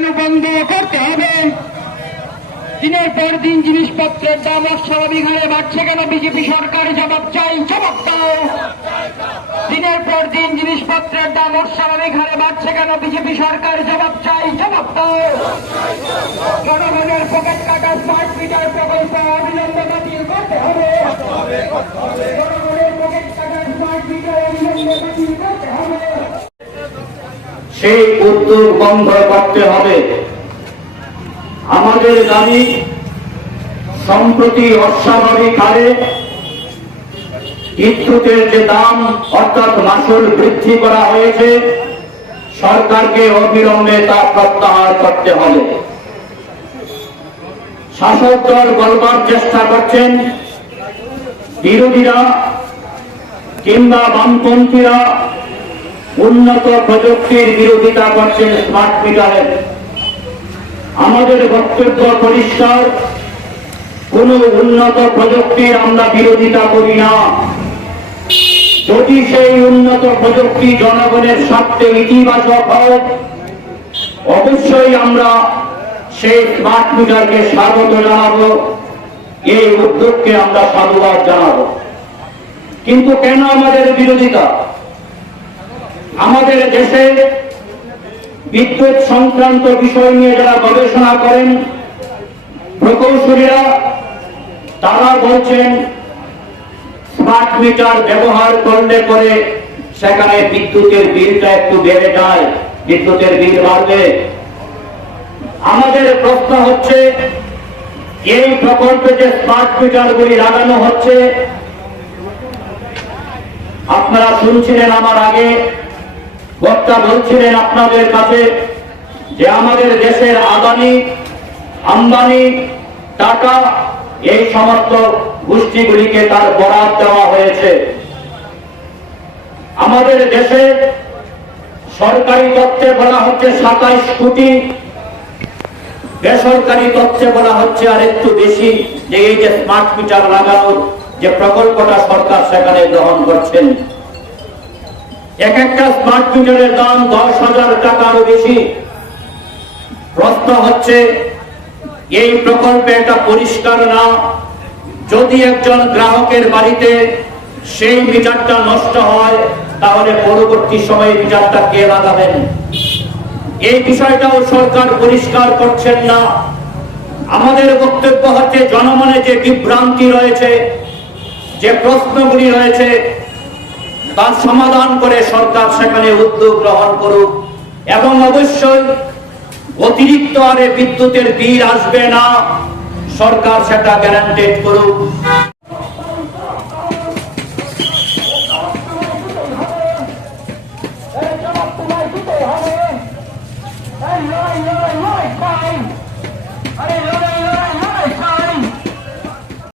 কেন বন্ধ করতে হবে? দিনের পর দিন জিনিসপত্রের দাম অস্বাভাবিক হারে বাড়ছে কেন? বিজেপি সরকার জবাব চাই, জবাব দাও। দিনের পর দিন জিনিসপত্রের দাম অস্বাভাবিক হারে বাড়ছে কেন? বিজেপি সরকার জবাব চাই, জবাব দাও। জনগণের পকেট কাটা স্মার্ট মিটার প্রকল্প অবিলম্বে বাতিল করতে হবে। জনগণের পকেট কাটা স্মার্ট মিটার অবিলম্বে বাতিল করতে হবে। সেই উদ্যোগ বন্ধ করতে হবে। আমাদের দাবি, সম্প্রতি অস্বাভাবিক হারে বিদ্যুতের যে দাম অর্থাৎ মাসুল বৃদ্ধি করা হয়েছে, সরকারকে অবিলম্বে তা প্রত্যাহার করতে হবে। শাসক দল বলবার চেষ্টা করছেন বিরোধীরা কিংবা বামপন্থীরা উন্নত প্রযুক্তির বিরোধিতা করছেন স্মার্ট মিটারের। আমাদের বক্তব্য পরিষ্কার, কোন উন্নত প্রযুক্তির আমরা বিরোধিতা করি না। যদি সেই উন্নত প্রযুক্তি জনগণের স্বার্থে ইতিবাচক হয়, অবশ্যই আমরা সেই স্মার্ট মিটারকে স্বাগত জানাবো, এই উদ্যোগকে আমরা সাধুবাদ জানাবো। কিন্তু কেন আমাদের বিরোধিতা? আমাদের দেশে বিদ্যুৎ সংক্রান্ত বিষয় নিয়ে যারা গবেষণা করেন প্রকৌশলীরা, তারা বলছেন স্মার্ট মিটার ব্যবহার করলে পরে সেখানে বিদ্যুতের বিলটা একটু বেড়ে যায়, বিদ্যুতের বিল বাড়বে। আমাদের প্রশ্ন হচ্ছে, এই প্রকল্পে যে স্মার্ট মিটারগুলি লাগানো হচ্ছে, আপনারা শুনছিলেন আমার আগে বক্তা বলছিলেন আপনাদের কাছে যে আমাদের দেশের আদানি, আম্বানি, টাটা এই সমস্ত গোষ্ঠীগুলিকে তার বরাদ দেওয়া হয়েছে। আমাদের দেশে সরকারি তথ্যে বলা হচ্ছে 27 কোটি, বেসরকারি তথ্যে বলা হচ্ছে আর একটু বেশি, যে এই যে স্মার্ট মিটার লাগানোর যে প্রকল্পটা সরকার সেখানে গ্রহণ করছেন। এক একটা স্মার্ট মিটারের দাম 10,000 টাকারও বেশি। প্রশ্ন হচ্ছে, এই প্রকল্পে এটা পরিষ্কার না, যদি একজন গ্রাহকের বাড়িতে সেই মিটারটা নষ্ট হয়, তাহলে পরবর্তী সময়ে মিটারটা কে লাগাবেন? এই বিষয়টাও সরকার পরিষ্কার করছেন না। আমাদের বক্তব্য হচ্ছে, জনমনে যে বিভ্রান্তি রয়েছে, যে প্রশ্নগুলি রয়েছে, তার সমাধান করে সরকার সেখানে উদ্যোগ গ্রহণ করুক এবং অবশ্যই অতিরিক্ত হারে বিদ্যুতের বিল আসবে না, সরকার সেটা গ্যারান্টেড করুক। আরে